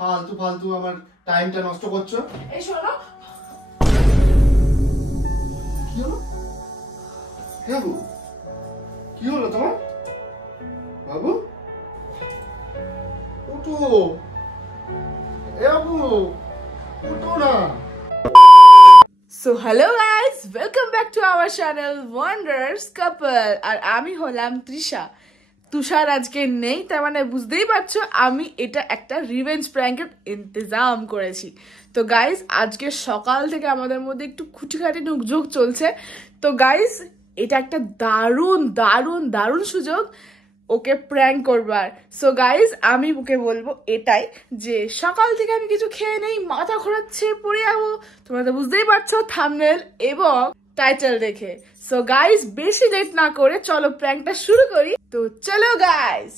ফালতু ফালতু আমার টাইমটা নষ্ট করছো। এই শোনো, কি হলো? বাবু কি হলো তোমার? বাবু উঠো, বাবু উঠো না। So hello guys, welcome back to our channel wonders couple. আর আমি হলাম তৃষা। তুষার আজকে নেই, তার মানে বুঝতেই পারছো আমি এটা একটা রিভেঞ্জ প্র্যাঙ্কের ইন্তজাম করেছি। তো গাইস আজকে সকাল থেকে আমাদের মধ্যে একটু খুঁটিখাটি নুকঝোঁক চলছে। তো গাইস এটা একটা দারুণ দারুণ দারুণ সুযোগ ওকে প্র্যাঙ্ক করবার। সো গাইজ আমি ওকে বলবো এটাই যে সকাল থেকে আমি কিছু খেয়ে নেই, মাথা ঘোরাচ্ছে, পড়ে যাবো। তোমরা তো বুঝতেই পারছো থাম্বনেল এবং টাইটেল দেখে। সো গাইজ বেশি লেট না করে চলো প্র্যাঙ্কটা শুরু করি। তো চলো গাইজ।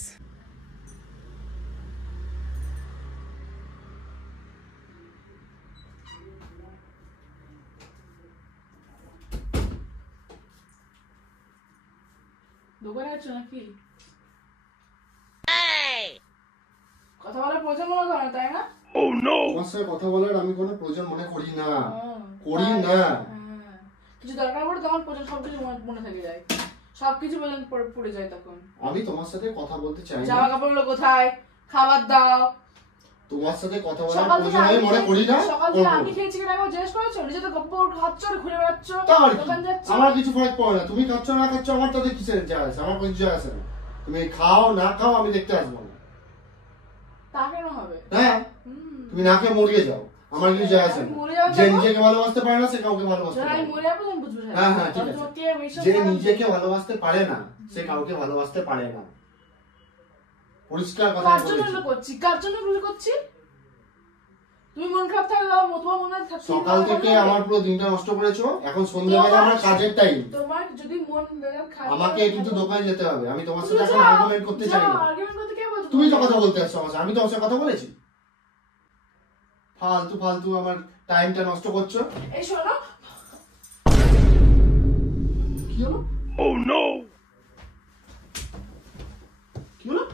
দোকানে আছো নাকি? কথা বলার প্রয়োজন মনে করো না, তাই না? তোমার সাথে কথা বলার আমি কোনো প্রয়োজন মনে করি না, করি না। কিছু দরকার পড়ে তখন প্রয়োজন, সবকিছু মনে থেকে যায়, সবকিছু পড়ে যায় তখন। আমি তোমার সাথে কথা বলতে চাই না। জামা কাপড়গুলো কোথায়? খাবার দাও। তোমার সাথে কথা বলার প্রয়োজন আমি মনে করি না। সকাল থেকে আমি খেয়েছি কিনা একবার জিজ্ঞেস করেছো? নিজে তো গপ্প খাচ্ছ আর ঘুরে বেড়াচ্ছ, দোকান যাচ্ছ। আমার কিছু ফরক পড়ে না, তুমি খাচ্ছ না খাচ্ছ আমার তাতে কিসের যায় আসে? আমার কিছু যায় আসে না। তুমি খাও না খাও আমি দেখতে আসবো না। তা কেন হবে? হ্যাঁ, তুমি না খেয়ে মরিয়ে যাও, আমার কিছু যায় আসে না। যে নিজেকে ভালোবাসতে পারে না সে কাউকে ভালোবাসতে পারে না। হ্যাঁ হ্যাঁ ঠিক আছে, যে নিজেকে ভালোবাসতে পারে না সে কাউকে ভালোবাসতে পারে না। পরিষ্কার কথা বলছি। কার জন্য ভুল করছি? তুমি মন খারাপ থাকলে তোমার মনে থাকছে সকাল থেকে আমার পুরো দিনটা নষ্ট করেছো। এখন সন্ধ্যাবেলা আমার কাজের টাইম। তোমার যদি মন খারাপ, আমাকে কিন্তু দোকানে যেতে হবে। আমি তোমার সাথে এখন আর্গুমেন্ট করতে চাই না। আর্গুমেন্ট করতে কে বলছো? তুমি তো কথা বলতে আসছো আমার সাথে, আমি তোমার সাথে কথা বলেছি? ফালতু ফালতু আমার টাইমটা নষ্ট করছো। এই শোনো, কি হলো? Oh no! কি হলো?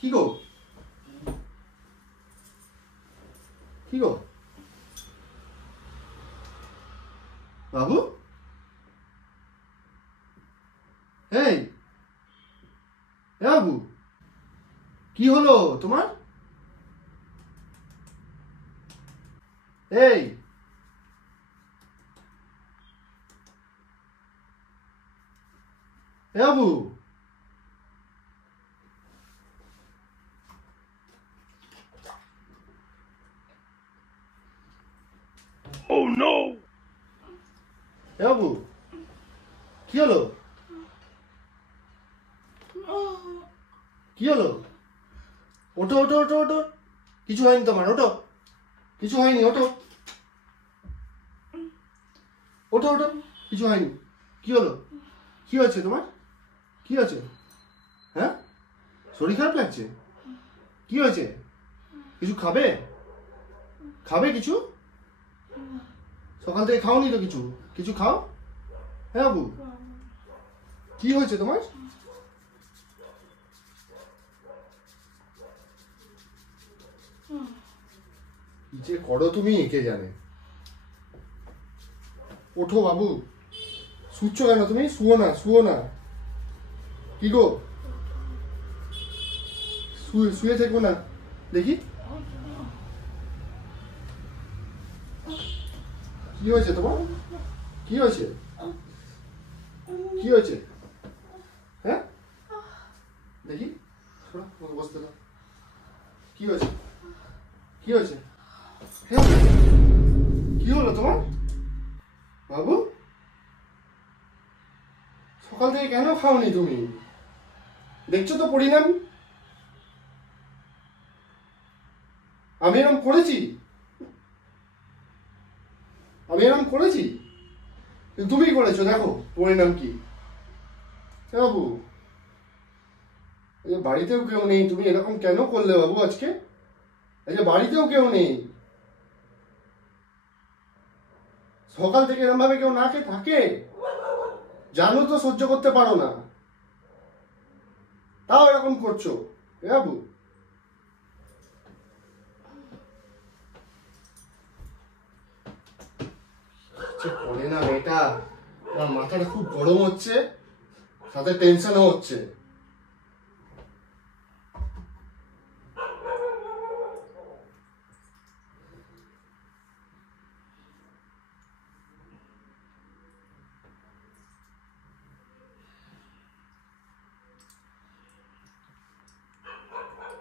কি গো? কি গো? বাবু? এই বাবু, কি হলো তোমার? এই বাবু, oh no! বাবু কি হলো? কি হলো? ওঠো ওঠো ওঠো ওঠো, কিছু হয়নি তোমার, ওঠো, কিছু হয়নি, ওঠো ওঠো ওঠো, কিছু হয়নি। কি হলো? কি হয়েছে তোমার? কি হয়েছে? হ্যাঁ, শরীর খারাপ লাগছে? কি হয়েছে? কিছু খাবে? খাবে কিছু? সকাল থেকে খাওনি তো কিছু? কিছু খাও। হ্যাঁ বাবু, কি হয়েছে তোমার? কি যে করো তুমি কে জানে। ওঠো বাবু, শুচ্ছ কেন তুমি? শুয়ো না, শুয়ো না। কি গো, শুয়ে থাকবো না দেখি? কি হয়েছে তোমার? কি হয়েছে? কি হয়েছে? হ্যাঁ দেখি, বসতে দাও। কি হয়েছে? কি হয়েছে? হ্যাঁ কি হলো তোমার? বাবু সকাল থেকে কেন খাওনি তুমি? দেখছো তো পরিণাম। আমি এরকম করেছি? আমি এরকম করেছি? তুমি করেছো, দেখো পরিণাম কি। বাবু বাড়িতেও কেউ নেই, তুমি এরকম কেন করলে বাবু আজকে? আজকে বাড়িতেও কেউ নেই, সকাল থেকে এরকম ভাবে কেউ না খেয়ে থাকে? জানো তো সহ্য করতে পারো না, তাও এরকম করছো। এ বাবু করে না এটা, আমার মাথাটা খুব গরম হচ্ছে, সাথে টেনশনও হচ্ছে।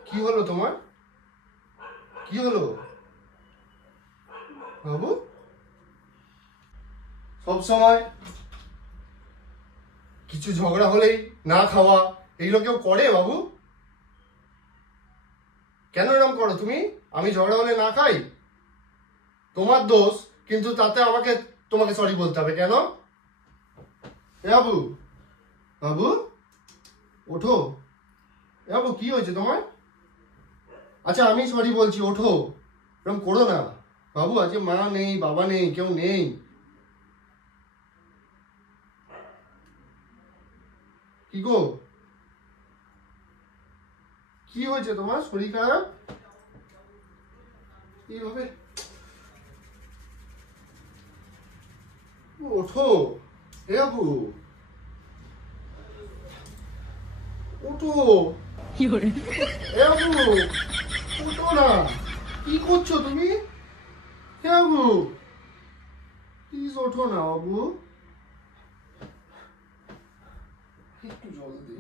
কি হলো তোমার? কি হলো বাবু? সব সময় কিছু ঝগড়া হলেই না খাওয়া, এগুলো কেউ করে বাবু? কেন এরকম করো তুমি? আমি ঝগড়া হলে না খাই, তোমার দোষ, কিন্তু তাতে তোমাকে সরি বলতে হবে কেন? এ বাবু, বাবু ওঠো। এ বাবু কি হয়েছে তোমার? আচ্ছা আমি সরি বলছি, ওঠো, এরকম করো না বাবু। আজকে মা নেই, বাবা নেই, কেউ নেই। কি গো, কি হয়েছে তোমার? শরীর খারাপ? এইভাবে ওঠো। এ বাবু ওঠো। এ বাবু ওঠো না, কি করছো তুমি? এ বাবু প্লিজ ওঠো না বাবু, একটু জল দি।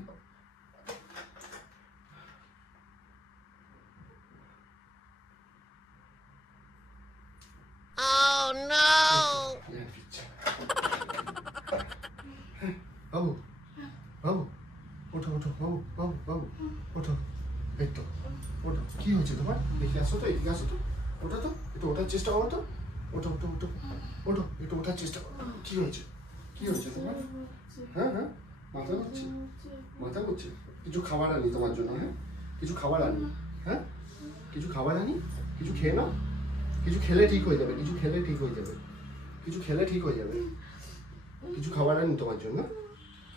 বাবু বাবু ওঠো ওঠো বাবু, বাবু বাবু ওঠো। এই তো ওঠো। কি হয়েছে তোমার? দেখে আসো তো, এদিকে আসো তো, ওঠো তো, একটু ওঠার চেষ্টা করো তো। ওঠো ওঠো ওঠো ওঠো, একটু ওঠার চেষ্টা করো। কি হয়েছে? কি হয়েছে তোমার? হ্যাঁ হ্যাঁ, মাথা ঘুরছে, মাথা ঘুরছে। কিছু খাবার আনি তোমার জন্য, হ্যাঁ কিছু খাবার আনি, হ্যাঁ কিছু খাবার আনি, কিছু খেয়ে নাও, কিছু খেলে ঠিক হয়ে যাবে, কিছু খেলে ঠিক হয়ে যাবে, কিছু খেলে ঠিক হয়ে যাবে। কিছু খাবার আনি তোমার জন্য,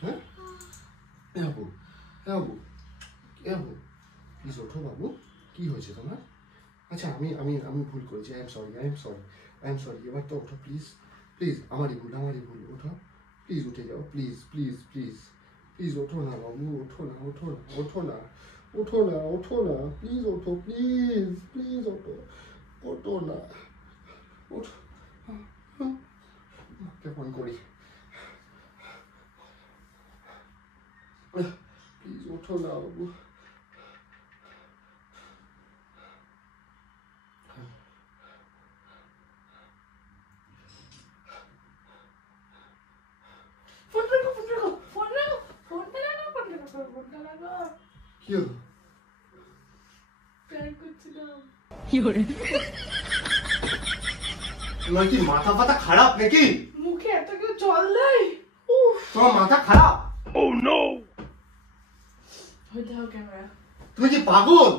হ্যাঁ বাবু, হ্যাঁ বাবু, বাবু প্লিজ ওঠো বাবু। কি হয়েছে তোমার? আচ্ছা আমি আমি আমি ভুল করেছি, I am sorry, I am sorry, I am sorry. এবার তো ওঠো প্লিজ, প্লিজ, আমারই ভুল, আমারই ভুল। ওঠো প্লিজ, উঠে যাও প্লিজ, প্লিজ প্লিজ প্লিজ। ওঠো না বাবু, ওঠো না, ওঠো না, ওঠো না, ওঠো না, ওঠো না, প্লিজ ওঠো, প্লিজ প্লিজ ওঠো, ওঠো না, ওঠো। কেমন করি, প্লিজ ওঠো না বাবু। কি হলো? তোমার কি মাথা ফাতা খারাপ নাকি? মুখে এত কেউ জল দেয়? তোমার মাথা খারাপ? Oh no! ক্যামেরা, তুমি কি পাগল?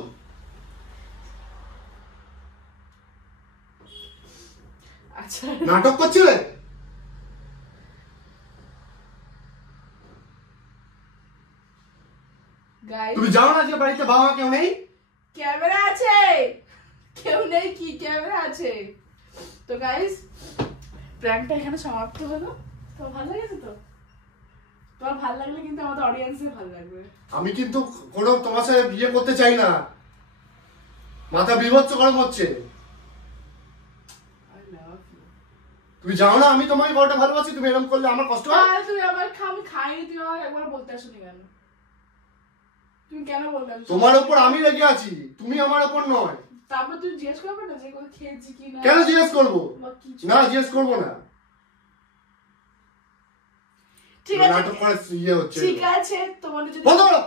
আচ্ছা নাটক করছিলে? তুমি যাও না, যে বাড়িতে বাবা কেউ নেই? ক্যামেরা আছে, কেউ নেই কি, ক্যামেরা আছে তো। গাইস প্র্যাঙ্কটা এখানে সমাপ্ত হলো। তো ভালো লেগেছে তো? তোমার ভালো লাগলে কিন্তু আমাদের অডিয়েন্সের ভালো লাগবে। আমি কিন্তু কোনো তোমার সাথে বিয়ে করতে চাই না, মাথা বিভৎস গরম হচ্ছে। তুমি যাও না, আমি তোমাকে বড়টা ভালোবাসি, তুমি এরকম করলে আমার কষ্ট হয়। তুমি আমার আমি খাইনি, তুমি আমার একবার বলতে আসোনি কেন? তুমি কেন বললে? তোমার উপর আমি রেগে আছি, তুমি আমার উপর নয়। তারপর তুমি জিজ্ঞেস করবে না যে কোন খেয়েছি কি না? কেন জিজ্ঞেস করবো? না জিজ্ঞেস করবো না। ঠিক আছে, নাটক করে ইয়ে হচ্ছে। ঠিক আছে তোমাদের যদি বন্ধ করো।